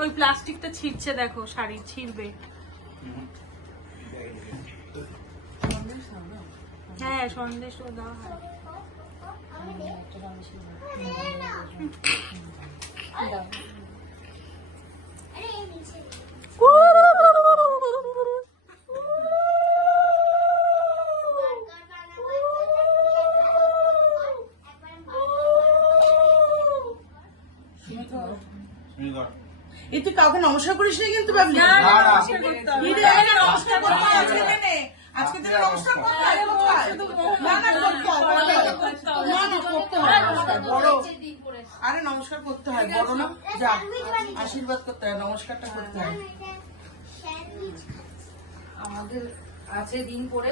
ওই প্লাস্টিকটা ছিঁড়ছে দেখো শাড়ি ছিঁড়বে। হ্যাঁ সন্দেশও দেওয়া হয়। তুই কাউকে নমস্কার করিস না কিন্তু। নমস্কার করতে আজকে দিনে। আজকে দিনে নমস্কার করতে। না, না, করতে হয় নমস্কার। বড়। আরে নমস্কার করতে হয় বড় না যা আশীর্বাদ করতে হয় নমস্কারটা করতে হয় আমাদের আছে দিন পরে